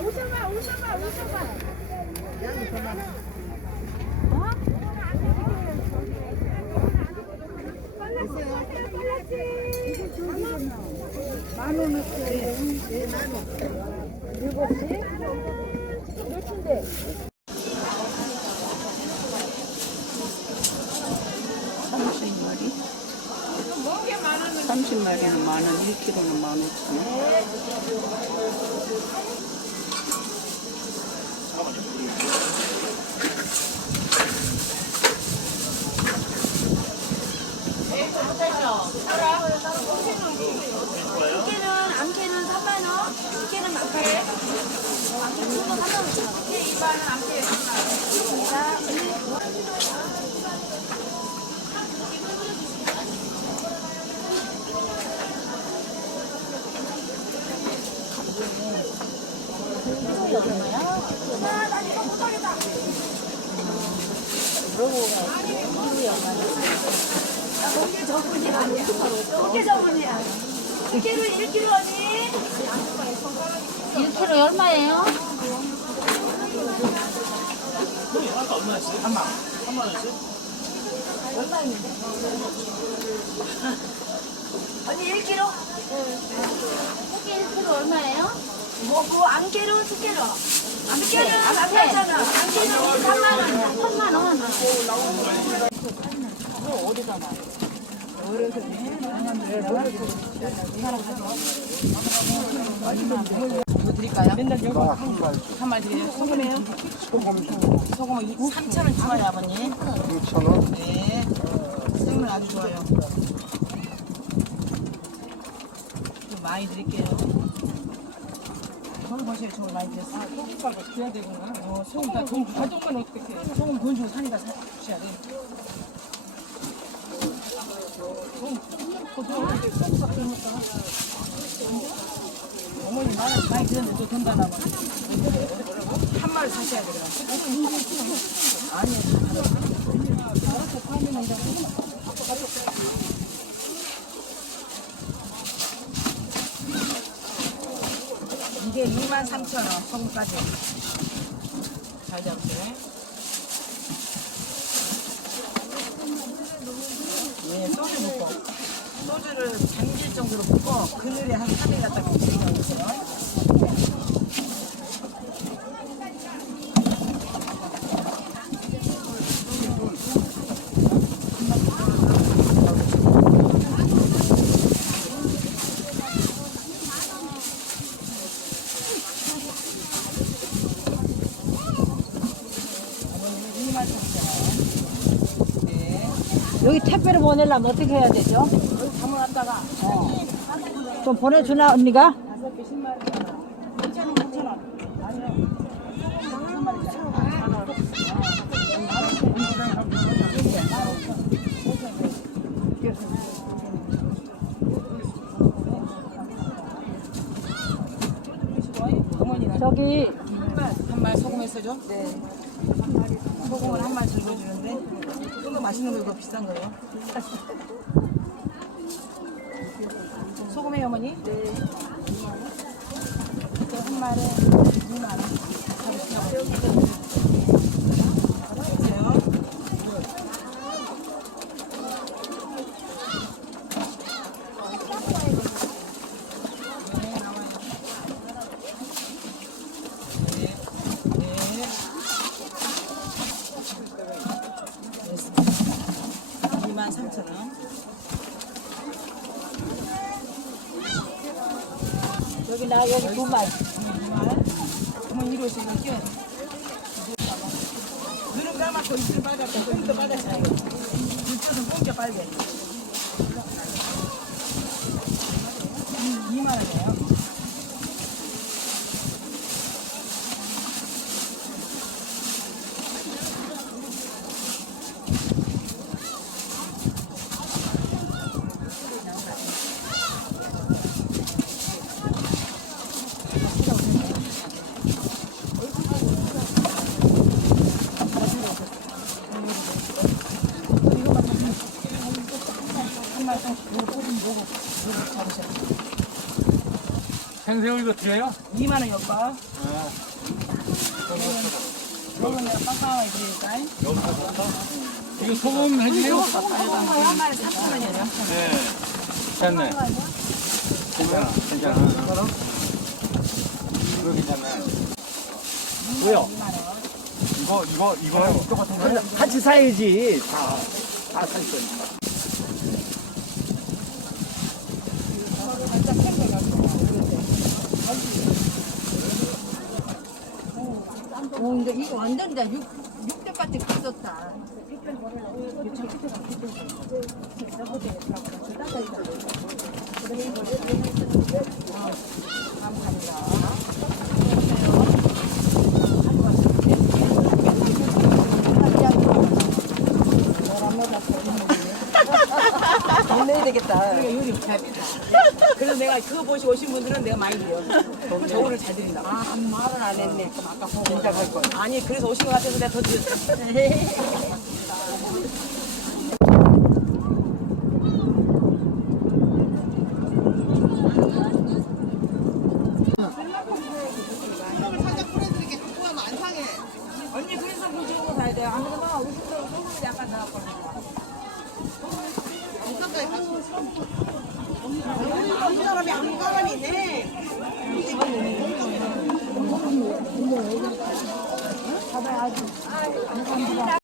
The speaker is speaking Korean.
오셔봐 오셔봐 오셔봐. 30마리 30마리는 만원, 1kg는 만원 이게 일반은 암캐 3만 원. 이게 저분 저분이야. 이게로 1kg 언니. 1kg 얼마예요? 언니 1kg? 이게 1kg 얼마예요? 뭐, 그 암캐로 2kg. 암캐는 안 팔잖아. 암캐는 3만 원. 3만 원. 뭐 드릴까요? 한 마리 드려요. 소금이에요? 소금은 3,000원 주마요 아버님. 6,000원? 네. 생물 아주 좋아요. 좀 많이 드릴게요. 저를 보세요. 저를 많이 드렸어요. 소금값을 줘야 되구나. 어, 소금 다 돈 가져오면 어떻게 해? 소금 돈 주고 사니까 사 주셔야 돼. 어머니 많이 많이 드렸는데 또돈 달라고. 한 마리 사셔야 돼요. 아니요. 이게 23,000원 소금까지. 잘 잡으세요. 네, 소주 붓고. 소주를 잠길 정도로 붓고 그늘에 한 3일 갖다가 붓고 여기 택배를 보내려면 어떻게 해야 되죠? 담아놨다가 좀 보내주나 언니가? 저기 한말 소금 소금 했어죠? 네. 소금을 한 마리 들고 주는데 좀더 맛있는 거 이거 비싼 거예요. 소금해요 어머니? 네. 한 마리 2만 원. 여보세요? 네, 나와요. 네, 네. 됐습니다. 2만 3천 원. 여기 나 여기 두 마리. 2만. 어머 이리 오시면 끼워. 눈은 까맣고 입술은 빨갛고 입도 빨갛잖아요. 입술은 공짜 빨개. 2만 원이에요. 한 마리 좀 요거 좀 요거 잡으셔. 생새우 이거 드려요? 2만 원 여거. 요거는 내가 빡빡하게 드리니까. 이거 소금 해주세요? 한 마리 4천 원이에요. 네. 괜찮네. 괜찮아. 괜찮아. 이거 괜찮네. 뭐요? 이거, 이거, 이거 똑같은 거예요? 같이 사야지. 다, 다 살 거니까. 오, 근데 이거 완전 다 6, 6대까지 커졌다. 돈 내야 되겠다. 그러니까 요리 잘했다. 그래서 내가 그거 보시고 오신 분들은 내가 많이 드려. 저거를 잘 드린다. 아, 말은 안 했네. 그럼 아까 보고 할 걸. 아니, 그래서 오신 것 같아서 내가 더드